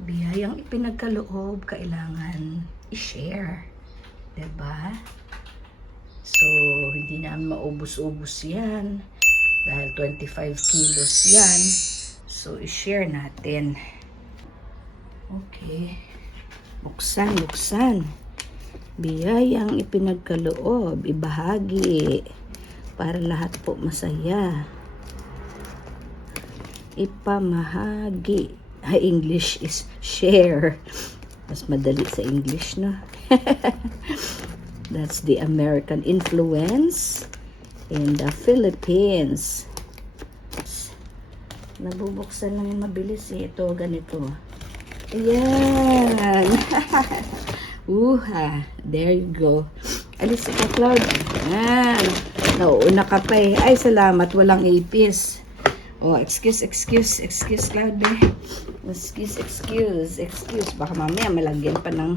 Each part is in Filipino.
Biyayang ipinagkaloob, kailangan i-share. Diba? So, hindi namin maubos-ubos yan. Dahil 25 kilos yan. So, i-share natin. Okay. Buksan. Biyayang ipinagkaloob, ibahagi. Para lahat po masaya. Ipamahagi. English is share. Mas madali sa English, no? That's the American influence in the Philippines. Nabubuksan lang yung mabilis eh. Ito, ganito. Ayan. There you go. Alis ka, Cloud. Ayan. Nauuna ka pa eh. Ay, salamat. Walang ipis. Oh, excuse, Cloud eh. Excuse. Baka mamaya malagyan pa ng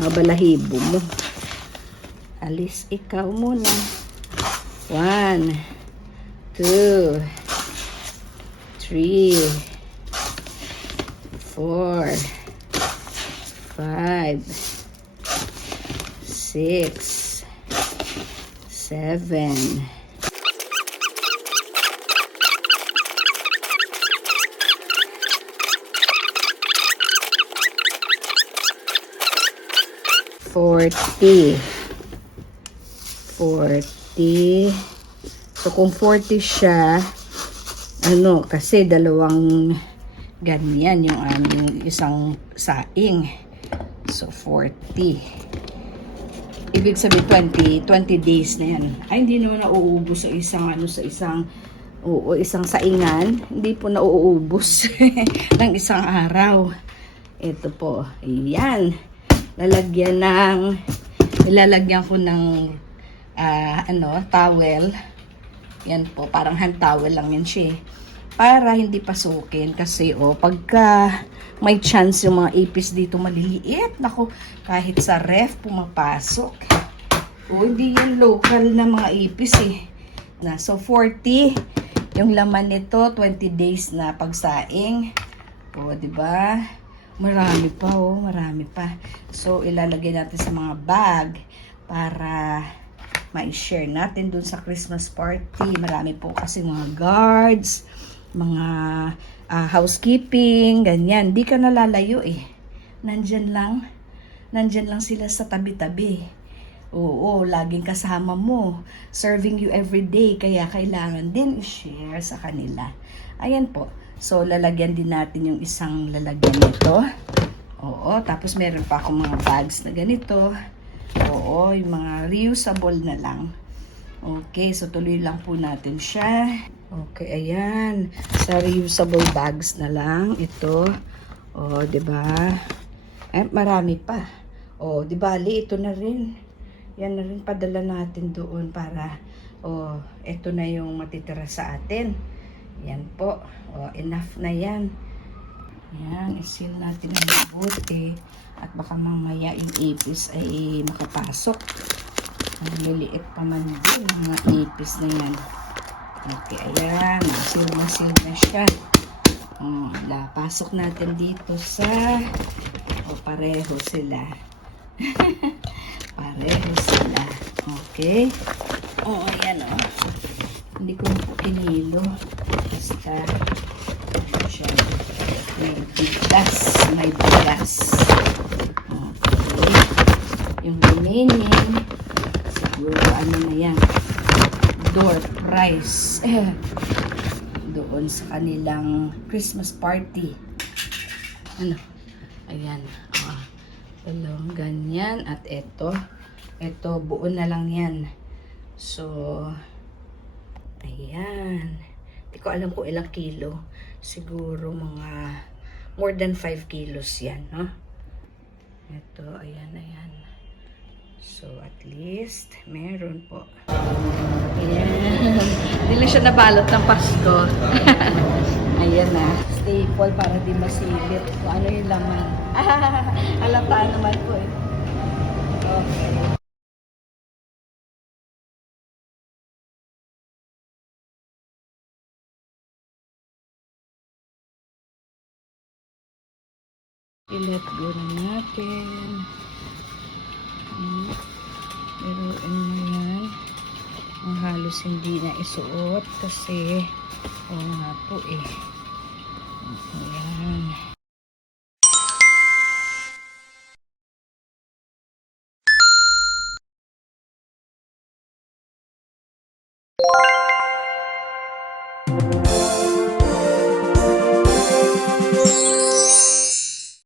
mga balahibo mo. Alis ikaw muna. 1, 2, 3, 4, 5, 6, 7, 40. So, kung 40 siya, kasi dalawang ganyan yung aming isang saing. So, 40. Ibig sabihin, 20 days na yan. Ay, hindi naman nauubos sa isang saingan. Hindi po nauubos ng isang araw. Ito po. Ayan. Ilalagyan ko ng towel. Yan po, parang hand towel lang yan siya. Para hindi pasukin. Kasi, pagka may chance yung mga ipis dito maliliit. Naku, kahit sa ref pumapasok. Hindi yan local na mga ipis eh. So, 40. Yung laman nito, 20 days na pagsaing. Diba? Marami pa. So, ilalagay natin sa mga bag para ma-share natin dun sa Christmas party. Marami po kasi mga guards, mga housekeeping, ganyan. Di ka nalalayo eh. Nandyan lang sila sa tabi-tabi. Laging kasama mo. Serving you every day. Kaya kailangan din i-share sa kanila. Ayan po. So, lalagyan din natin yung isang lalagyan nito. Tapos meron pa akong mga bags na ganito. Yung mga reusable na lang. Okay, so tuloy lang po natin siya. Okay, ayan. Sa reusable bags na lang. Ito. Diba? Marami pa. Diba, ito na rin. Yan na rin padala natin doon para, ito na yung matitira sa atin. Yan po. Enough na yan. Yan, isil natin ang mabuti. At baka mamaya yung ipis ay makapasok. Ang liliit pa man din mga ipis na yan. Okay, ayan. Masil na siya. Pasok natin dito sa... pareho sila. Pareho sila. Okay. Ayan Hindi ko po kinilo. Basta siya. May bigas. Okay. Yung remaining, siguro na yan. Door prize. Doon sa kanilang Christmas party. Ayan. Dalawang ganyan. At ito buo na lang yan. So, ayan. Hindi ko alam kung ilang kilo. Siguro mga more than 5 kilos yan, no? Ito, ayan. So, at least, meron po. Ayan. Hindi lang siya nabalot ng Pasko. Ayan na. Staple para di masilip. Kung ano yung laman. Halata naman po eh. Okay. I-let go na natin. Biruin mo yan. Ang halos hindi na isuot kasi nga po eh. Ayan.